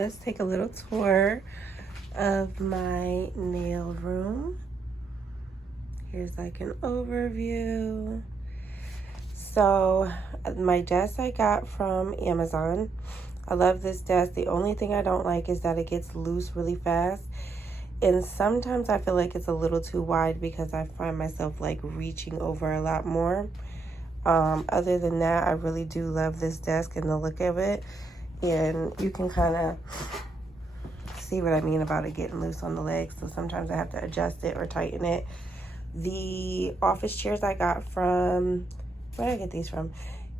let's take a little tour of my nail room. Here's like an overview. So my desk I got from Amazon. I love this desk. The only thing I don't like is that it gets loose really fast. And sometimes I feel like it's a little too wide because I find myself like reaching over a lot more. Other than that, I really do love this desk and the look of it. And you can kind of see what I mean about it getting loose on the legs. So sometimes I have to adjust it or tighten it. The office chairs I got from, where did I get these from?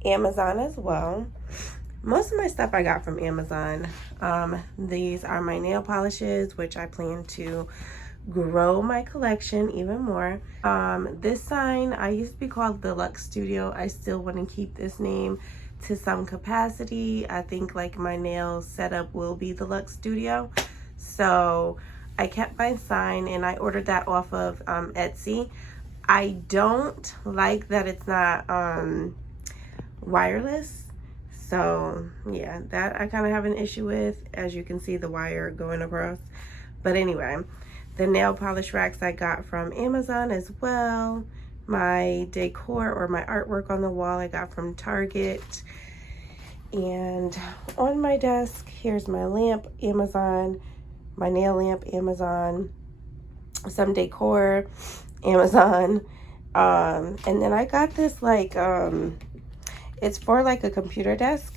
Amazon as well. Most of my stuff I got from Amazon. These are my nail polishes, which I plan to grow my collection even more. This sign, I used to be called the Luxe Studio. I still want to keep this name to some capacity. I think like my nail setup will be the Luxe Studio. So I kept my sign and I ordered that off of Etsy. I don't like that it's not wireless. So yeah, that I kind of have an issue with. As you can see, the wire going across. But anyway, the nail polish racks I got from Amazon as well. My decor or my artwork on the wall I got from Target. And on my desk, here's my lamp, Amazon. My nail lamp, Amazon. Some decor, Amazon. And then I got this like, it's for like a computer desk.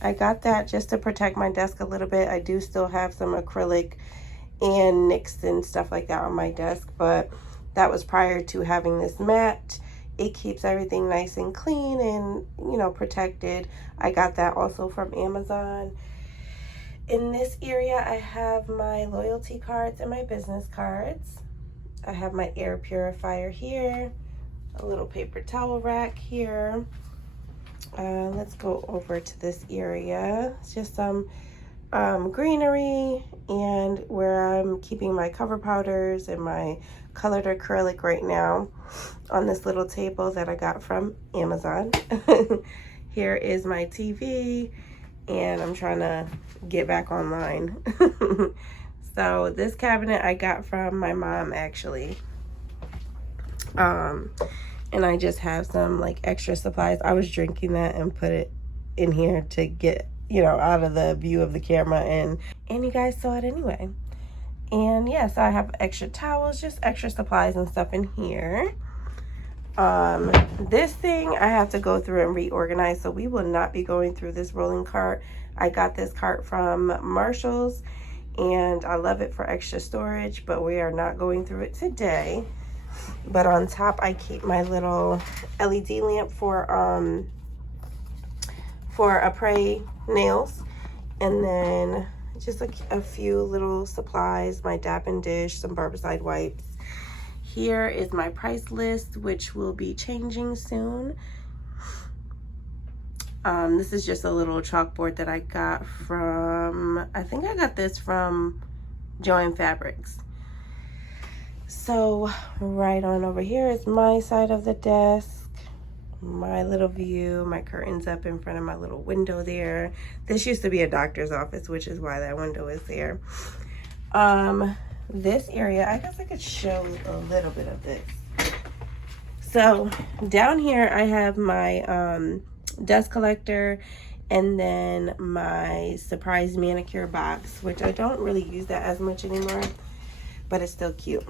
I got that just to protect my desk a little bit. I do still have some acrylic and nicks and stuff like that on my desk, but that was prior to having this mat. It keeps everything nice and clean and, you know, protected. I got that also from Amazon. In this area, I have my loyalty cards and my business cards. I have my air purifier here, a little paper towel rack here. Let's go over to this area. It's just some greenery and where I'm keeping my cover powders and my colored acrylic right now on this little table that I got from Amazon. Here is my TV and I'm trying to get back online. So this cabinet I got from my mom actually. And I just have some like extra supplies. I was drinking that and put it in here to get, you know, out of the view of the camera, and you guys saw it anyway. And yes, yeah, so I have extra towels, just extra supplies and stuff in here. This thing I have to go through and reorganize, so we will not be going through this rolling cart. I got this cart from Marshall's and I love it for extra storage, but we are not going through it today. But on top I keep my little LED lamp for après nails, and then just a few little supplies, my dap and dish, some barbicide wipes. Here is my price list, which will be changing soon. This is just a little chalkboard that I got from, I think I got this from Joann Fabrics. So right on over here is my side of the desk, my little view, my curtains up in front of my little window there. This used to be a doctor's office, which is why that window is there. This area, I guess I could show a little bit of this. So down here I have my dust collector and then my surprise manicure box, which I don't really use that as much anymore, but it's still cute.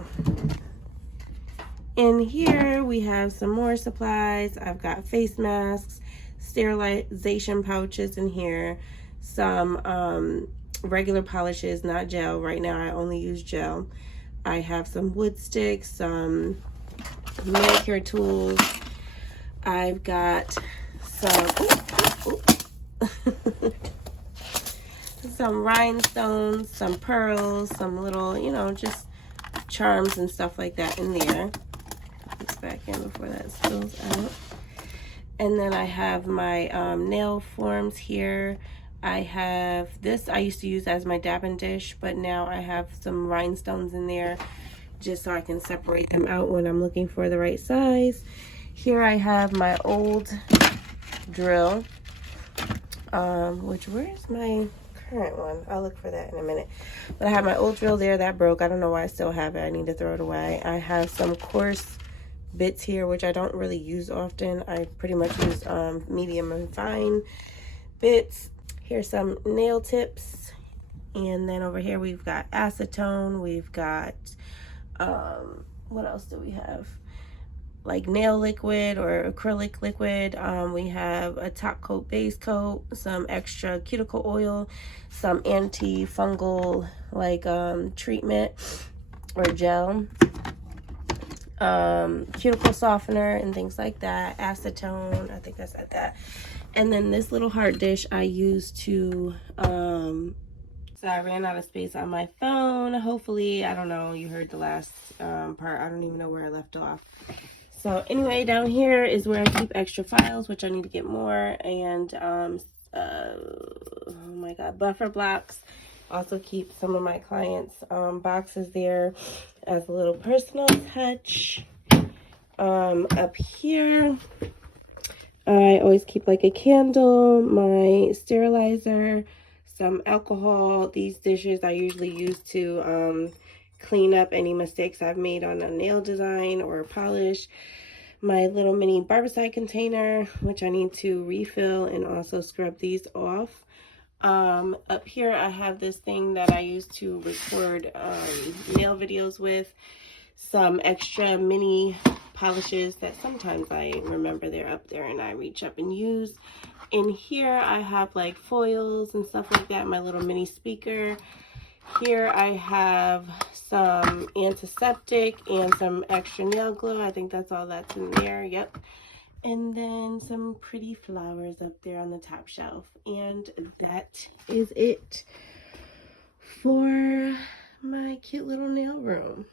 In here we have some more supplies. I've got face masks, sterilization pouches in here, some regular polishes, not gel. Right now I only use gel. I have some wood sticks, some manicure tools. I've got some some rhinestones, some pearls, some little, you know, just charms and stuff like that in there. Put this back in before that spills out. And then I have my nail forms here. I have this I used to use as my dab and dish, but now I have some rhinestones in there just so I can separate them out when I'm looking for the right size. Here I have my old drill, which, where's my current one. I'll look for that in a minute. But I have my old drill there that broke. I don't know why I still have it. I need to throw it away. I have some coarse bits here, which I don't really use often. I pretty much use medium and fine bits. Here's some nail tips. And then over here we've got acetone. We've got, what else do we have? Like nail liquid or acrylic liquid. We have a top coat, base coat, some extra cuticle oil, some antifungal like treatment or gel, cuticle softener and things like that, acetone, I think that's like that. And then this little hard dish I use to so I ran out of space on my phone. Hopefully, I don't know, you heard the last part. I don't even know where I left off. So anyway, down here is where I keep extra files, which I need to get more, and oh my god, buffer blocks. Also keep some of my clients' boxes there as a little personal touch. Up here, I always keep like a candle, my sterilizer, some alcohol. These dishes I usually use to clean up any mistakes I've made on a nail design or polish. My little mini barbicide container, which I need to refill and also scrub these off. Up here I have this thing that I use to record nail videos with. Some extra mini polishes that sometimes I remember they're up there and I reach up and use. In here I have like foils and stuff like that, my little mini speaker. Here I have some antiseptic and some extra nail glue. I think that's all that's in there. Yep. And then some pretty flowers up there on the top shelf. And that is it for my cute little nail room.